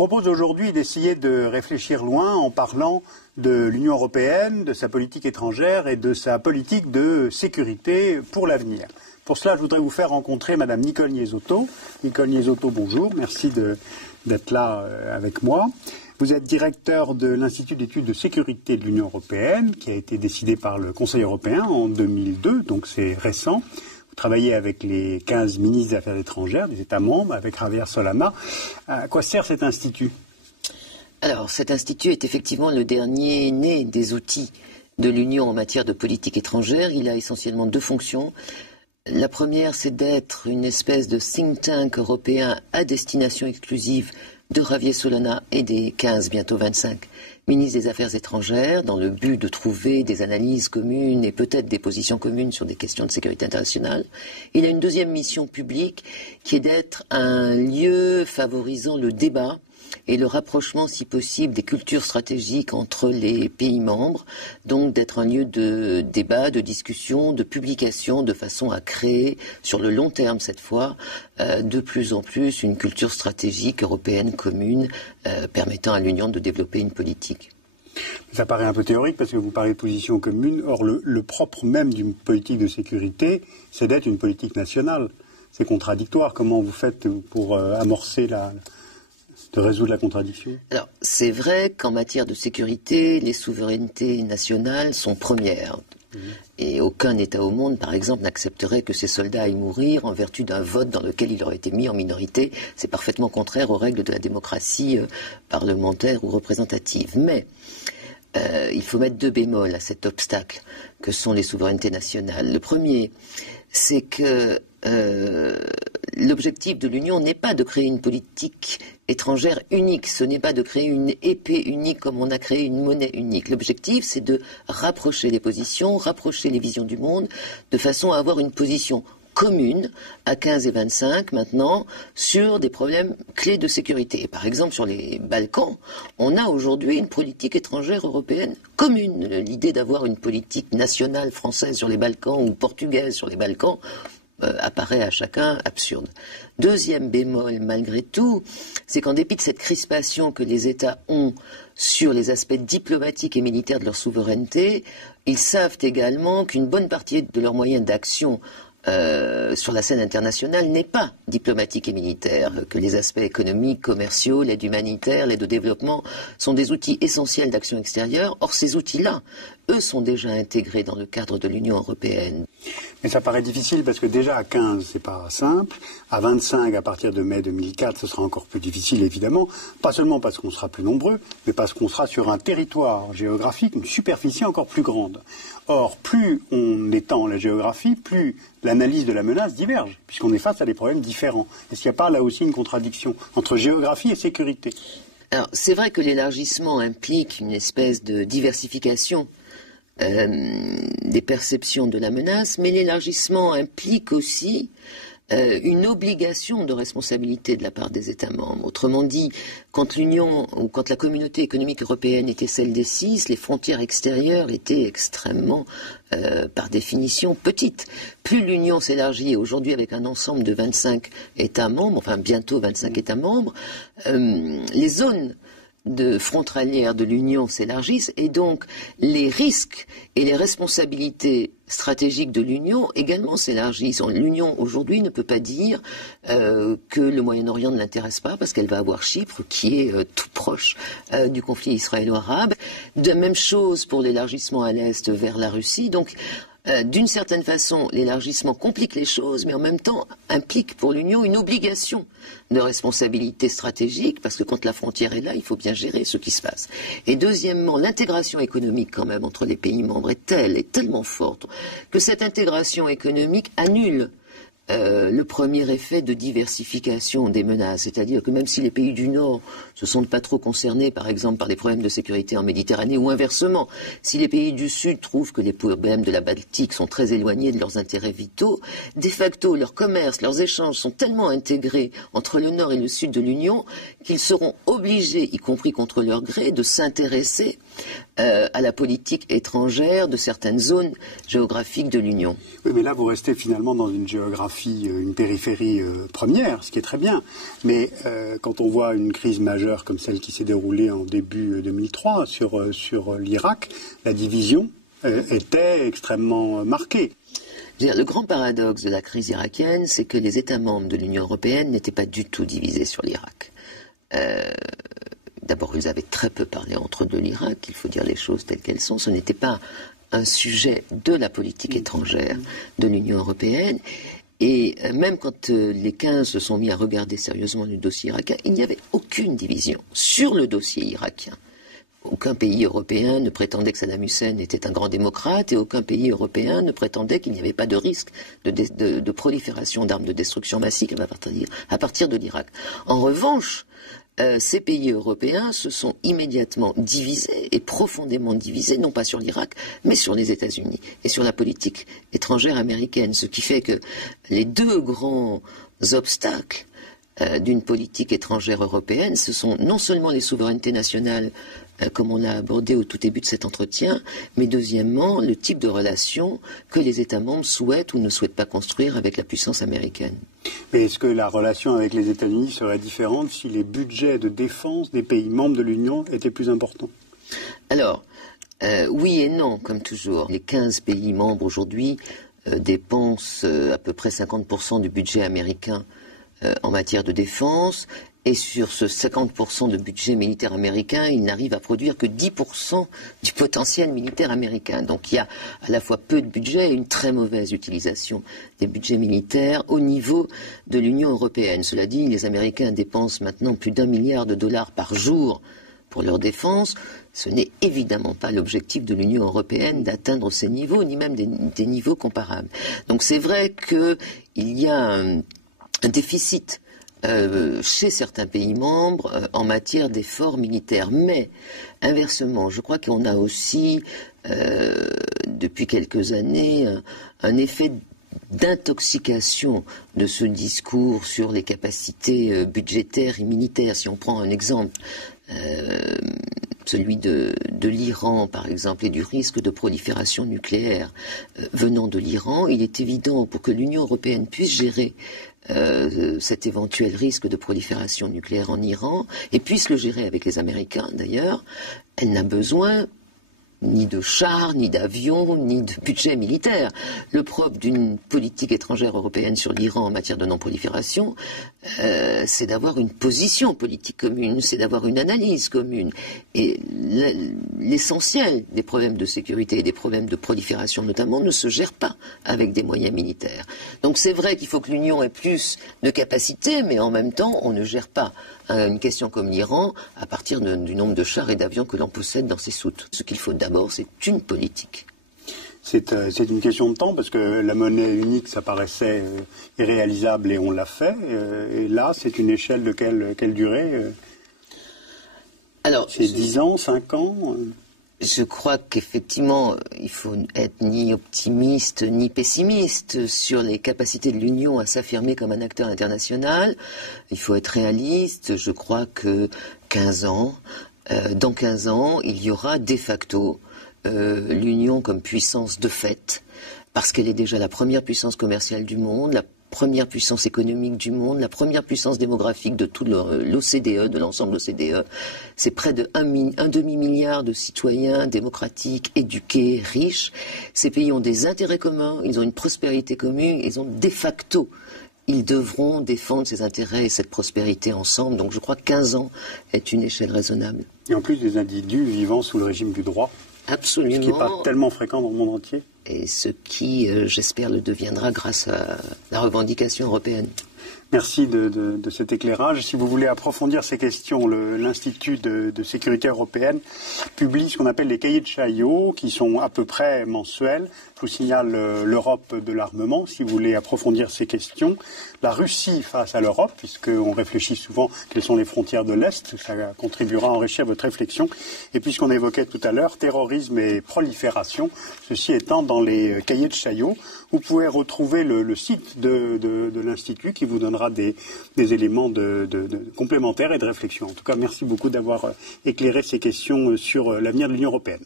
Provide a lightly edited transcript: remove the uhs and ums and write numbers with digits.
propose aujourd'hui d'essayer de réfléchir loin en parlant de l'Union européenne, de sa politique étrangère et de sa politique de sécurité pour l'avenir. Pour cela, je voudrais vous faire rencontrer Madame Nicole Niesotto. Nicole Niesotto, bonjour, merci d'être là avec moi. Vous êtes directeur de l'Institut d'études de sécurité de l'Union européenne, qui a été décidé par le Conseil européen en 2002, donc c'est récent. Vous travaillez avec les 15 ministres des Affaires étrangères des États membres, avec Javier Solana. À quoi sert cet institut ? Alors, cet institut est effectivement le dernier né des outils de l'Union en matière de politique étrangère. Il a essentiellement deux fonctions. La première, c'est d'être une espèce de think tank européen à destination exclusive de Javier Solana et des 15, bientôt 25 ministres des Affaires étrangères, dans le but de trouver des analyses communes et peut-être des positions communes sur des questions de sécurité internationale. Il a une deuxième mission publique qui est d'être un lieu favorisant le débat et le rapprochement, si possible, des cultures stratégiques entre les pays membres, donc d'être un lieu de débat, de discussion, de publication, de façon à créer, sur le long terme cette fois, de plus en plus une culture stratégique européenne commune, permettant à l'Union de développer une politique. Ça paraît un peu théorique parce que vous parlez de position commune. Or, le propre même d'une politique de sécurité, c'est d'être une politique nationale. C'est contradictoire. Comment vous faites pour amorcer de résoudre la contradiction? Alors, c'est vrai qu'en matière de sécurité, les souverainetés nationales sont premières. Et aucun État au monde, par exemple, n'accepterait que ses soldats aillent mourir en vertu d'un vote dans lequel il aurait été mis en minorité. C'est parfaitement contraire aux règles de la démocratie parlementaire ou représentative. Mais il faut mettre deux bémols à cet obstacle que sont les souverainetés nationales. Le premier, c'est que l'objectif de l'Union n'est pas de créer une politique étrangère unique, ce n'est pas de créer une épée unique comme on a créé une monnaie unique. L'objectif, c'est de rapprocher les positions, rapprocher les visions du monde, de façon à avoir une position commune à 15 et 25 maintenant sur des problèmes clés de sécurité. Et par exemple, sur les Balkans, on a aujourd'hui une politique étrangère européenne commune. L'idée d'avoir une politique nationale française sur les Balkans ou portugaise sur les Balkans apparaît à chacun absurde. Deuxième bémol, malgré tout, c'est qu'en dépit de cette crispation que les États ont sur les aspects diplomatiques et militaires de leur souveraineté, ils savent également qu'une bonne partie de leurs moyens d'action sur la scène internationale n'est pas diplomatique et militaire, que les aspects économiques, commerciaux, l'aide humanitaire, l'aide au développement sont des outils essentiels d'action extérieure. Or, ces outils-là, eux, sont déjà intégrés dans le cadre de l'Union européenne. Mais ça paraît difficile parce que déjà à 15, c'est pas simple. À 25, à partir de mai 2004, ce sera encore plus difficile, évidemment. Pas seulement parce qu'on sera plus nombreux, mais parce qu'on sera sur un territoire géographique, une superficie encore plus grande. Or, plus on étend la géographie, plus l'analyse de la menace diverge, puisqu'on est face à des problèmes différents. Est-ce qu'il n'y a pas là aussi une contradiction entre géographie et sécurité ? Alors, c'est vrai que l'élargissement implique une espèce de diversification des perceptions de la menace, mais l'élargissement implique aussi une obligation de responsabilité de la part des États membres. Autrement dit, quand l'Union ou quand la communauté économique européenne était celle des 6, les frontières extérieures étaient extrêmement, par définition, petites. Plus l'Union s'élargit, aujourd'hui avec un ensemble de 25 États membres, enfin bientôt 25 États membres, les zones frontalières de l'Union s'élargissent et donc les risques et les responsabilités stratégiques de l'Union également s'élargissent. L'Union aujourd'hui ne peut pas dire que le Moyen-Orient ne l'intéresse pas parce qu'elle va avoir Chypre qui est tout proche du conflit israélo-arabe. De même chose pour l'élargissement à l'Est vers la Russie. Donc d'une certaine façon, l'élargissement complique les choses, mais en même temps implique pour l'Union une obligation de responsabilité stratégique, parce que quand la frontière est là, il faut bien gérer ce qui se passe. Et deuxièmement, l'intégration économique quand même entre les pays membres est tellement forte, que cette intégration économique annule le premier effet de diversification des menaces, c'est-à-dire que même si les pays du Nord se sentent pas trop concernés, par exemple, par les problèmes de sécurité en Méditerranée, ou inversement, si les pays du Sud trouvent que les problèmes de la Baltique sont très éloignés de leurs intérêts vitaux, de facto, leur commerce, leurs échanges sont tellement intégrés entre le Nord et le Sud de l'Union qu'ils seront obligés, y compris contre leur gré, de s'intéresser à la politique étrangère de certaines zones géographiques de l'Union. Oui, mais là, vous restez finalement dans une géographie géographie, une périphérie première, ce qui est très bien. Mais quand on voit une crise majeure comme celle qui s'est déroulée en début 2003 sur l'Irak, la division était extrêmement marquée. Le grand paradoxe de la crise irakienne, c'est que les États membres de l'Union européenne n'étaient pas du tout divisés sur l'Irak. D'abord, ils avaient très peu parlé entre eux de l'Irak, il faut dire les choses telles qu'elles sont. Ce n'était pas un sujet de la politique étrangère de l'Union européenne. Et même quand les 15 se sont mis à regarder sérieusement le dossier irakien, il n'y avait aucune division sur le dossier irakien. Aucun pays européen ne prétendait que Saddam Hussein était un grand démocrate et aucun pays européen ne prétendait qu'il n'y avait pas de risque de prolifération d'armes de destruction massive à partir de l'Irak. En revanche, ces pays européens se sont immédiatement divisés et profondément divisés, non pas sur l'Irak, mais sur les États-Unis et sur la politique étrangère américaine. Ce qui fait que les deux grands obstacles d'une politique étrangère européenne, ce sont non seulement les souverainetés nationales, comme on l'a abordé au tout début de cet entretien, mais deuxièmement, le type de relation que les États membres souhaitent ou ne souhaitent pas construire avec la puissance américaine. Mais est-ce que la relation avec les États-Unis serait différente si les budgets de défense des pays membres de l'Union étaient plus importants? Alors, oui et non, comme toujours. Les 15 pays membres aujourd'hui dépensent à peu près 50% du budget américain en matière de défense. Et sur ce 50% de budget militaire américain, il n'arrive à produire que 10% du potentiel militaire américain. Donc il y a à la fois peu de budget et une très mauvaise utilisation des budgets militaires au niveau de l'Union européenne. Cela dit, les Américains dépensent maintenant plus d'1 milliard de dollars par jour pour leur défense. Ce n'est évidemment pas l'objectif de l'Union européenne d'atteindre ces niveaux, ni même des niveaux comparables. Donc c'est vrai qu'il y a un déficit chez certains pays membres en matière d'efforts militaires. Mais, inversement, je crois qu'on a aussi, depuis quelques années, un effet d'intoxication de ce discours sur les capacités budgétaires et militaires. Si on prend un exemple, celui de l'Iran, par exemple, et du risque de prolifération nucléaire venant de l'Iran, il est évident pour que l'Union européenne puisse gérer cet éventuel risque de prolifération nucléaire en Iran, et puisse le gérer avec les Américains d'ailleurs, elle n'a besoin ni de chars, ni d'avions, ni de budget militaire. Le propre d'une politique étrangère européenne sur l'Iran en matière de non-prolifération, c'est d'avoir une position politique commune, c'est d'avoir une analyse commune. Et l'essentiel des problèmes de sécurité et des problèmes de prolifération notamment ne se gère pas avec des moyens militaires. Donc c'est vrai qu'il faut que l'Union ait plus de capacités, mais en même temps, on ne gère pas une question comme l'Iran à partir du nombre de chars et d'avions que l'on possède dans ses soutes. Ce qu'il faut d'abord, c'est une politique. C'est une question de temps, parce que la monnaie unique, ça paraissait irréalisable et on l'a fait. Et là, c'est une échelle de quelle durée? Alors, c'est 10 ans, 5 ans? Je crois qu'effectivement, il faut être ni optimiste ni pessimiste sur les capacités de l'Union à s'affirmer comme un acteur international. Il faut être réaliste. Je crois que 15 ans, dans 15 ans, il y aura de facto l'Union comme puissance de fait, parce qu'elle est déjà la première puissance commerciale du monde, la première puissance économique du monde, la première puissance démographique de tout l'OCDE, de l'ensemble de l'OCDE. C'est près de un demi-milliard de citoyens démocratiques, éduqués, riches. Ces pays ont des intérêts communs, ils ont une prospérité commune, ils ont de facto, ils devront défendre ces intérêts et cette prospérité ensemble. Donc je crois que 15 ans est une échelle raisonnable. Et en plus des individus vivant sous le régime du droit. Absolument. Ce qui n'est pas tellement fréquent dans le monde entier. Et ce qui, j'espère, le deviendra grâce à la revendication européenne. Merci de cet éclairage. Si vous voulez approfondir ces questions, l'Institut de sécurité européenne publie ce qu'on appelle les cahiers de Chaillot, qui sont à peu près mensuels. Je vous signale l'Europe de l'armement, si vous voulez approfondir ces questions. La Russie face à l'Europe, puisqu'on réfléchit souvent quelles sont les frontières de l'Est, ça contribuera à enrichir votre réflexion. Et puisqu'on évoquait tout à l'heure terrorisme et prolifération, ceci étant dans les cahiers de Chaillot, vous pouvez retrouver le site de l'Institut qui vous donnera des éléments complémentaires et de réflexion. En tout cas, merci beaucoup d'avoir éclairé ces questions sur l'avenir de l'Union européenne.